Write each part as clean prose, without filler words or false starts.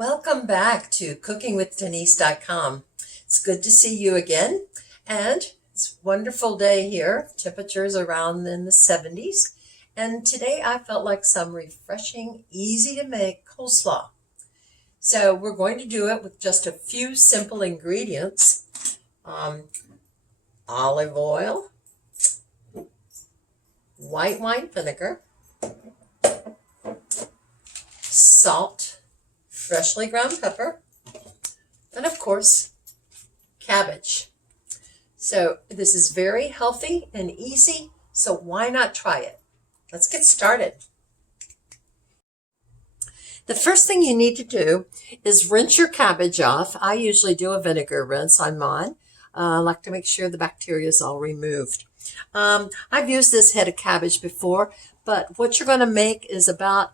Welcome back to cookingwithdenise.com. It's good to see you again, and it's a wonderful day here. Temperatures around in the 70s, and today I felt like some refreshing, easy to make coleslaw. So we're going to do it with just a few simple ingredients. Olive oil, white wine vinegar, salt, freshly ground pepper, and of course, cabbage. So this is very healthy and easy, so why not try it? Let's get started. The first thing you need to do is rinse your cabbage off. I usually do a vinegar rinse on mine. I like to make sure the bacteria is all removed. I've used this head of cabbage before, but what you're going to make is about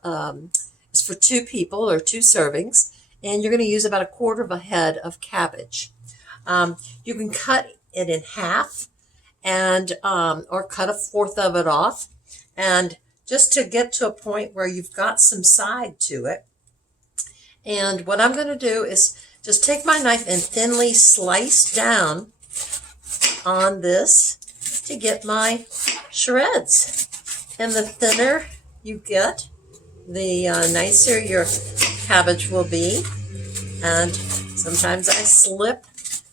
it's for 2 people or 2 servings, and you're going to use about 1/4 of a head of cabbage. You can cut it in half and or cut 1/4 of it off, and just to get to a point where you've got some side to it. And what I'm going to do is just take my knife and thinly slice down on this to get my shreds. And the thinner you get, the nicer your cabbage will be. And sometimes I slip,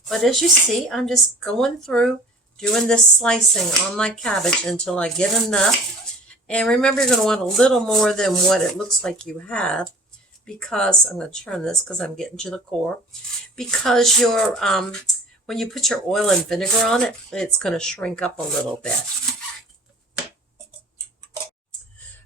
but as you see, I'm just going through doing this slicing on my cabbage until I get enough. And remember, you're going to want a little more than what it looks like you have, because I'm going to turn this because I'm getting to the core, because your when you put your oil and vinegar on it, it's going to shrink up a little bit.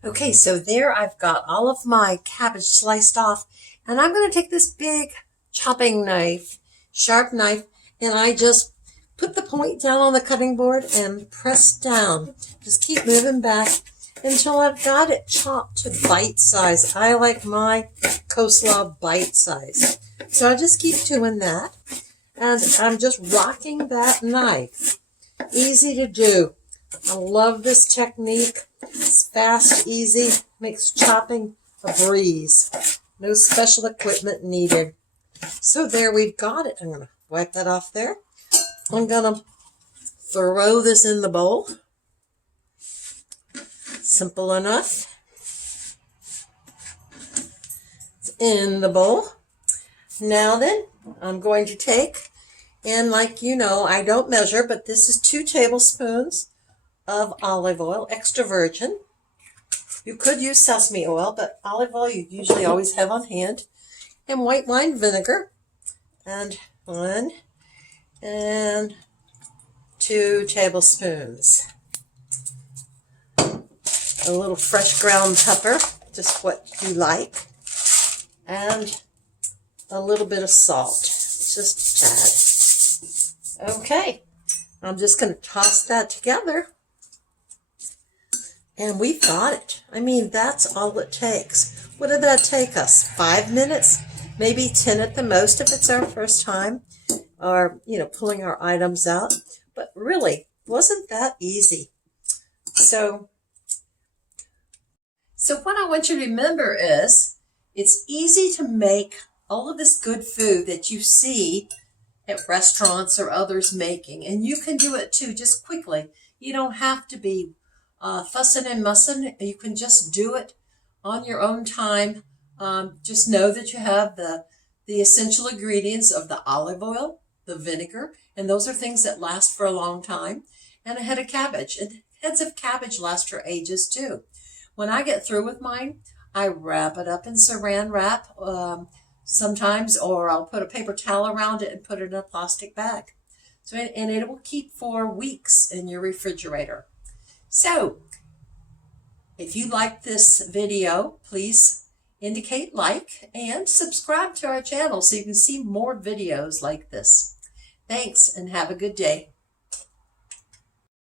Okay, so there I've got all of my cabbage sliced off, and I'm going to take this big chopping knife, sharp knife, and I just put the point down on the cutting board and press down. Just keep moving back until I've got it chopped to bite size. I like my coleslaw bite size. So I just keep doing that, and I'm just rocking that knife. Easy to do. I love this technique. It's fast, easy, makes chopping a breeze. No special equipment needed. So there we've got it. I'm going to wipe that off there. I'm going to throw this in the bowl. Simple enough. It's in the bowl. Now then, I'm going to take, and like you know, I don't measure, but this is 2 tablespoons of olive oil, extra virgin. You could use sesame oil, but olive oil you usually always have on hand. And white wine vinegar. And 1 and 2 tablespoons. A little fresh ground pepper, just what you like. And a little bit of salt, just a tad. Okay, I'm just going to toss that together. And we've got it. I mean, that's all it takes. What did that take us? 5 minutes? Maybe 10 at the most if it's our first time, or, you know, pulling our items out. But really, wasn't that easy? So what I want you to remember is, it's easy to make all of this good food that you see at restaurants or others making. And you can do it too, just quickly. You don't have to be fussing and mussing. You can just do it on your own time. Just know that you have the essential ingredients of the olive oil, the vinegar, and those are things that last for a long time, and a head of cabbage. And heads of cabbage last for ages too. When I get through with mine, I wrap it up in saran wrap sometimes, or I'll put a paper towel around it and put it in a plastic bag. And it will keep for weeks in your refrigerator. So, if you like this video, please indicate like and subscribe to our channel so you can see more videos like this. Thanks, and have a good day.